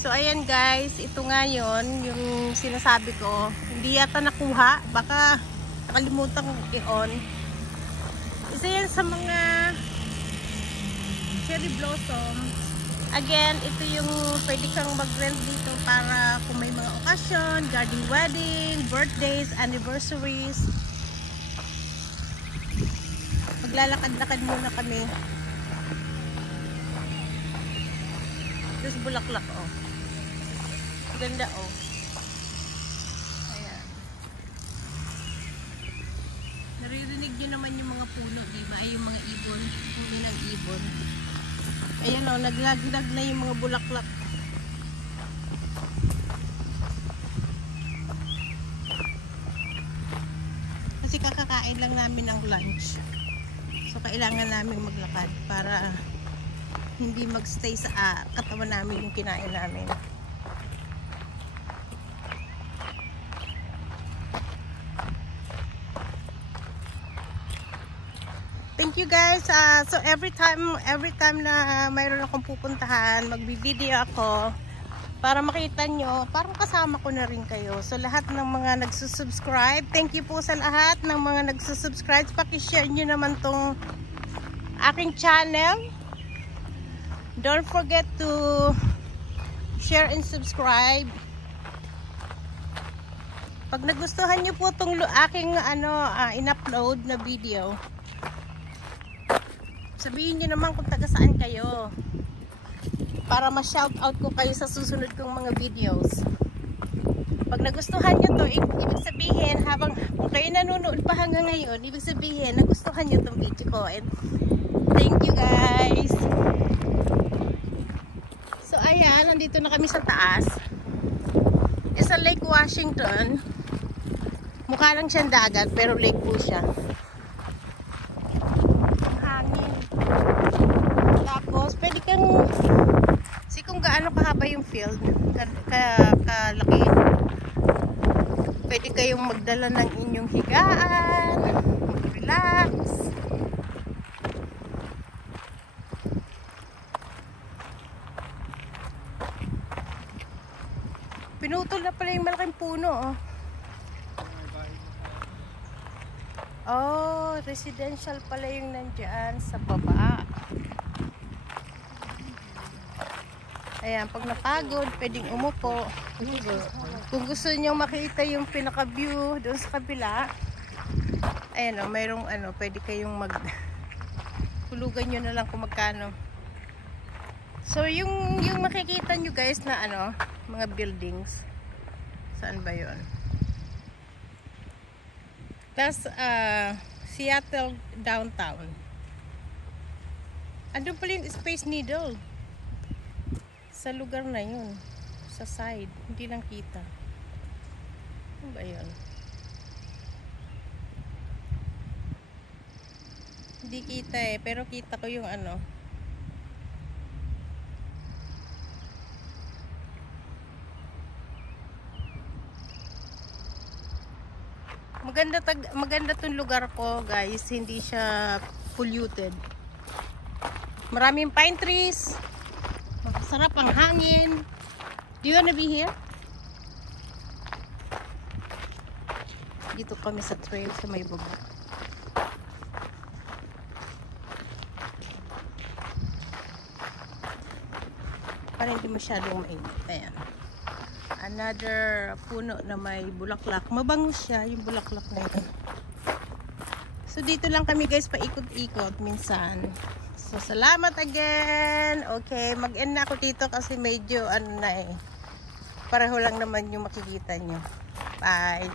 So ayan guys, ito nga yun, yung sinasabi ko. Hindi yata nakuha, baka nakalimutan kong i-on. Isa yan sa mga cherry blossom. Again, ito yung pwede kang mag-rent dito para kung may mga okasyon, garden wedding, birthdays, anniversaries. Maglalakad-lakad muna kami. Tapos bulaklak, oh. Ganda, oh. Ayan. Naririnig nyo naman yung mga puno, diba? Ay, yung mga ibon. Hindi ng ibon. Ayan, oh. Naglaglag na yung mga bulaklak. Kasi kakakain lang namin ng lunch. So, kailangan namin maglakad para hindi magstay sa katawan namin yung kinain namin. Thank you guys. So every time na mayroon akong pupuntahan, magbi-video ako para makita nyo, parang kasama ko na rin kayo. So lahat ng mga nagsusubscribe, thank you po sa lahat ng mga nagsusubscribe. Paki-share nyo naman tong aking channel. Don't forget to share and subscribe. Pag nagustuhan nyo po tong aking in-upload na video, sabihin nyo naman kung taga saan kayo para ma-shoutout ko kayo sa susunod kong mga videos. Pag nagustuhan nyo to, ibig sabihin, kung kayo nanonood pa hanggang ngayon, ibig sabihin, nagustuhan nyo tong video ko. And thank you guys. So ayan, nandito na kami sa taas. Sa Lake Washington. Mukha lang siyang dagat, pero lake po siya. Tapos, pwede kang kung gaano kahaba yung field, kalaki, pwede kayong magdala ng inyong higaan, mag-relax. Pinutol na pala yung malaking puno, oh. Oh, residential pala yung nandyan sa baba. Ayan, pag napagod, pwedeng umupo. Kung gusto niyo makita yung pinaka-view doon sa kabila, ayan o, mayroong pwede kayong hulugan nyo na lang kung magkano. So, yung makikita nyo guys na mga buildings. Saan ba yun? That's Seattle downtown. Andun pala yung Space Needle. Sa lugar na yun, sa side, hindi lang kita. Ano ba yun? Hindi kita pero kita ko yung maganda tong lugar ko guys, hindi siya polluted. Maraming pine trees. Masarap ang hangin. Do you wanna be here? Dito kami sa trail sa may baba. Parang hindi masyadong mainit. Ayan. Another puno na may bulaklak. Mabango siya yung bulaklak na ito. So dito lang kami guys paikot-ikot minsan. So, salamat again. Okay, mag-end na ako dito kasi medyo pareho lang naman yung makikita nyo. Bye.